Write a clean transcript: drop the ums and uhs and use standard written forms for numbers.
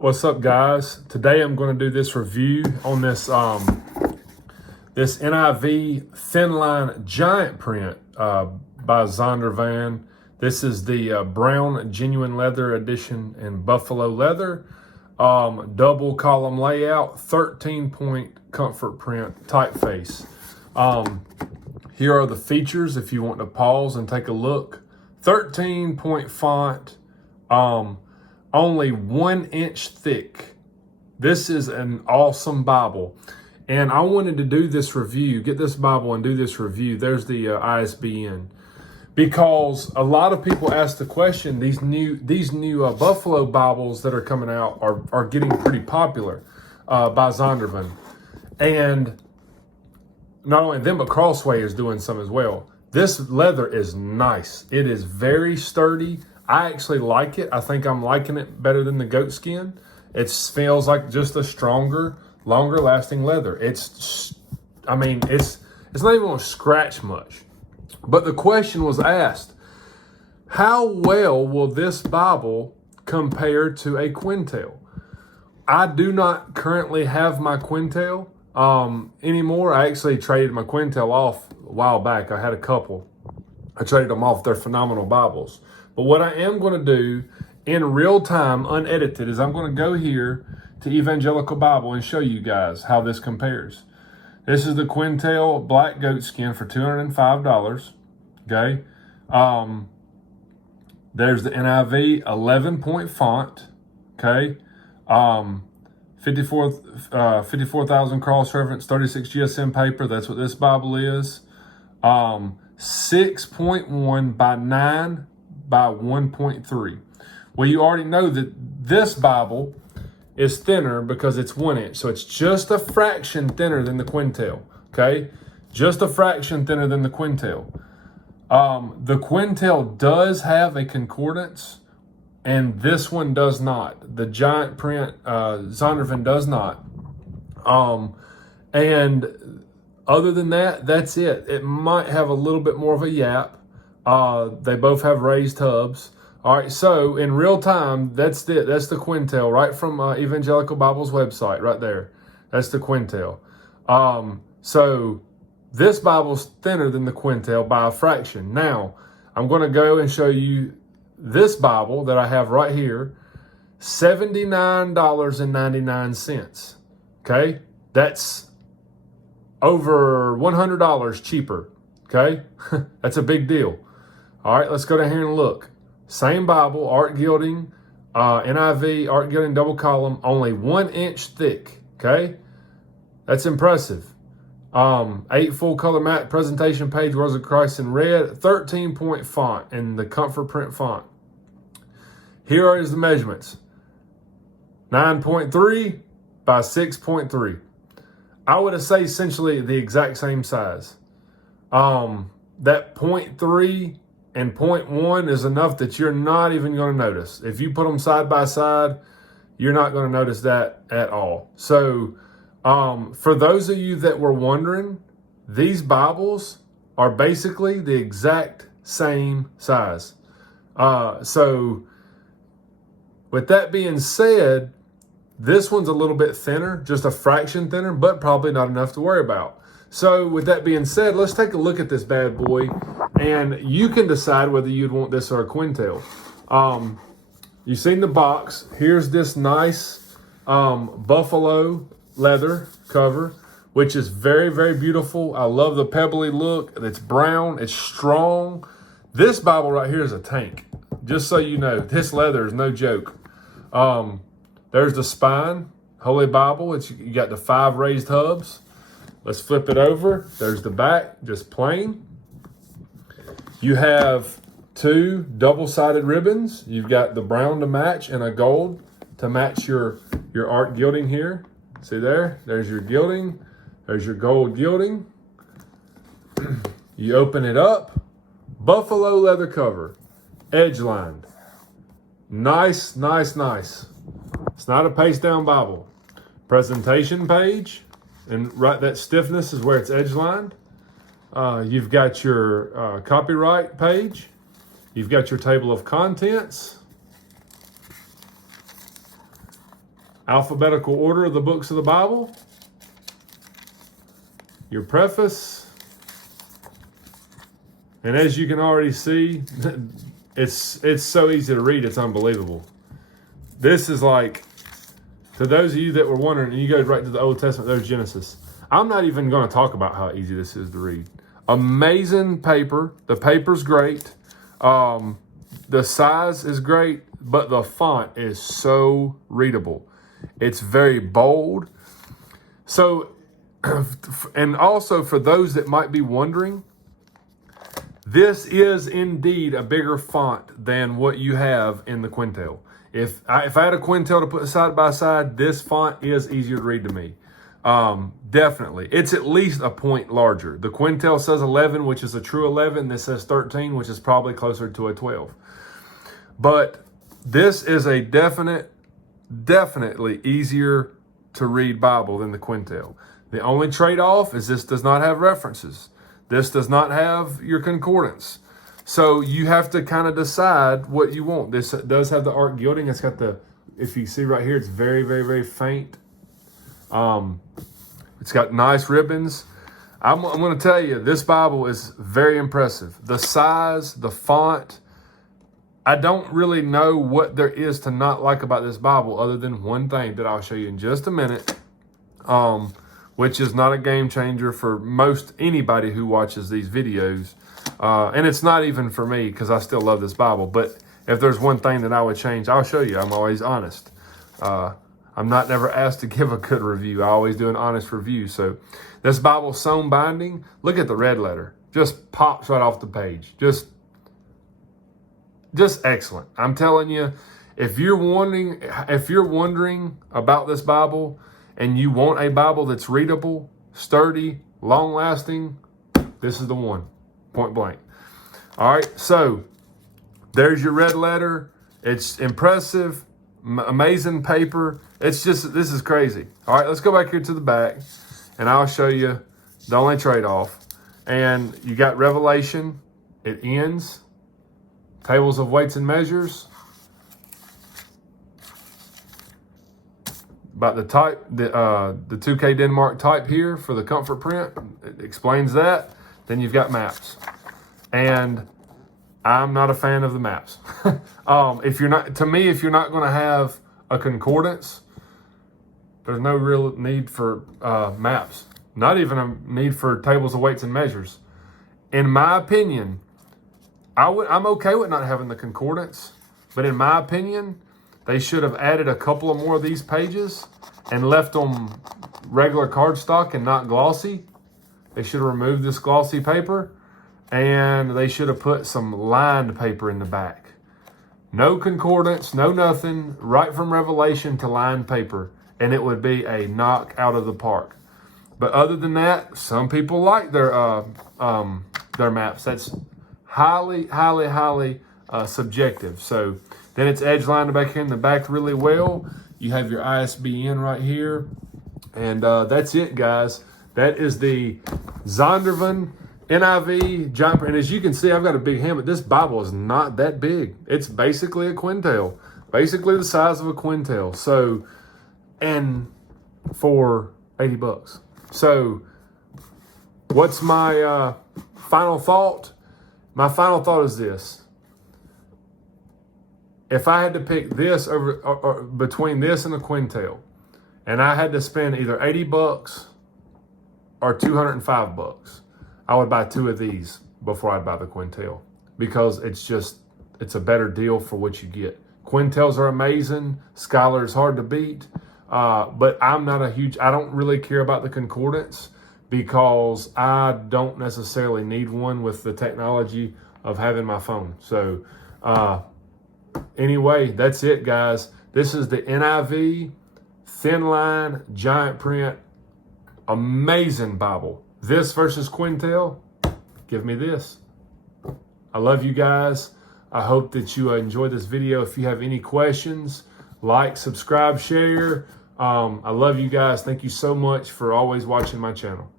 What's up, guys? Today I'm going to do this review on this this NIV THINLINE giant print by Zondervan. This is the brown genuine leather edition in buffalo leather, double column layout, 13-point comfort print typeface. Here are the features if you want to pause and take a look. 13-point font. Only 1 inch thick. This is an awesome Bible. And I wanted to do this review, get this Bible and do this review. There's the ISBN. Because a lot of people ask the question, these new Buffalo Bibles that are coming out are getting pretty popular by Zondervan. And not only them, but Crossway is doing some as well. This leather is nice. It is very sturdy. I actually like it. I think I'm liking it better than the goat skin. It feels like just a stronger, longer lasting leather. It's not even going to scratch much. But the question was asked, how well will this Bible compare to a Quentel? I do not currently have my Quentel anymore. I actually traded my Quentel off a while back. I had a couple. I traded them off. They're phenomenal Bibles. But what I am going to do in real time, unedited, is I'm going to go here to Evangelical Bible and show you guys how this compares. This is the Quentel black goat skin for $205. Okay. There's the NIV 11-point font. Okay. 54,000 cross reference, 36 GSM paper. That's what this Bible is. 6.1 by 9 by 1.3. Well, you already know that this Bible is thinner because it's 1 inch. So it's just a fraction thinner than the Quentel. Okay. Just a fraction thinner than the Quentel. The Quentel does have a concordance, and this one does not. The giant print, Zondervan does not. And other than that, that's it. It might have a little bit more of a yap. They both have raised hubs. All right, so in real time, that's it. That's the Quentel right from Evangelical Bible's website right there. That's the Quentel. So this Bible's thinner than the Quentel by a fraction. Now, I'm going to go and show you this Bible that I have right here, $79.99. Okay, that's over $100 cheaper. Okay, that's a big deal. All right, let's go down here and look. Same Bible, art gilding, NIV, art gilding, double column, only 1 inch thick. Okay, that's impressive. 8 full color matte presentation page, Words of Christ in red, 13-point font in the comfort print font. Here is the measurements: 9.3 by 6.3. I would say essentially the exact same size. That 0.3 and 0.1 is enough that you're not even going to notice. If you put them side by side, you're not going to notice that at all. So for those of you that were wondering, these Bibles are basically the exact same size. So with that being said, this one's a little bit thinner, just a fraction thinner, but probably not enough to worry about. So with that being said, let's take a look at this bad boy, and you can decide whether you'd want this or a Quentel. You've seen the box. Here's this nice buffalo leather cover, which is very, very beautiful. I love the pebbly look. It's brown. It's strong. This Bible right here is a tank. Just so you know, this leather is no joke. There's the spine, Holy Bible. You got the 5 raised hubs. Let's flip it over. There's the back, just plain. You have 2 double-sided ribbons. You've got the brown to match and a gold to match your art gilding here. See there? There's your gilding. There's your gold gilding. You open it up. Buffalo leather cover, edge-lined. Nice, nice, nice. It's not a paste-down Bible. Presentation page. And right, that stiffness is where it's edge-lined. You've got your copyright page. You've got your table of contents. alphabetical order of the books of the Bible, your preface, and as you can already see, it's so easy to read, it's unbelievable. This is like, to those of you that were wondering, and you go right to the Old Testament, there's Genesis. I'm not even going to talk about how easy this is to read. Amazing paper. The paper's great. The size is great, but the font is so readable. It's very bold. So, and also for those that might be wondering, this is indeed a bigger font than what you have in the Quentel. If I had a Quentel to put side by side, this font is easier to read to me. Definitely. It's at least a point larger. The Quentel says 11, which is a true 11. This says 13, which is probably closer to a 12. But this is a definitely easier to read Bible than the Quentel. The only trade-off is this does not have references. This does not have your concordance. So you have to kind of decide what you want. This does have the art gilding. It's got the, if you see right here, it's very, very, very faint. It's got nice ribbons. I'm going to tell you, this Bible is very impressive. The size, the font. I don't really know what there is to not like about this Bible other than one thing that I'll show you in just a minute, which is not a game changer for most anybody who watches these videos. And it's not even for me because I still love this Bible. But if there's one thing that I would change, I'll show you. I'm always honest. I'm not never asked to give a good review. I always do an honest review. So this Bible sewn binding, look at the red letter. Just pops right off the page. Just excellent. I'm telling you, if you're wondering about this Bible and you want a Bible that's readable, sturdy, long-lasting, this is the one. Point blank. All right, so there's your red letter. It's impressive, amazing paper. It's just, this is crazy. All right, let's go back here to the back, and I'll show you the only trade-off. And you got Revelation. It ends. Tables of weights and measures. About the type, the 2K Denmark type here for the comfort print. It explains that. Then you've got maps, and I'm not a fan of the maps. If you're not going to have a concordance, there's no real need for maps. Not even a need for tables of weights and measures. In my opinion, I'm okay with not having the concordance, but in my opinion, they should have added a couple of more of these pages and left them regular cardstock and not glossy. They should have removed this glossy paper, and they should have put some lined paper in the back. No concordance, no nothing, right from Revelation to lined paper, and it would be a knock out of the park. But other than that, some people like their maps. That's highly subjective. So then it's edge lined back here in the back really well. You have your ISBN right here, and that's it, guys. That is the Zondervan NIV giant print. And as you can see, I've got a big hand, but this Bible is not that big. It's basically a Quentel, basically the size of a Quentel. So, and for $80. So, what's my final thought? My final thought is this. If I had to pick this over or between this and a Quentel, and I had to spend either $80 or $205, I would buy two of these before I'd buy the Quentel, because it's a better deal for what you get. Quentels are amazing. Scholar is hard to beat, but I don't really care about the concordance because I don't necessarily need one with the technology of having my phone. So anyway, that's it, guys. This is the NIV THINLINE giant print. Amazing Bible. This versus Quentel, give me this. I love you guys. I hope that you enjoyed this video. If you have any questions, like, subscribe, share. I love you guys. Thank you so much for always watching my channel.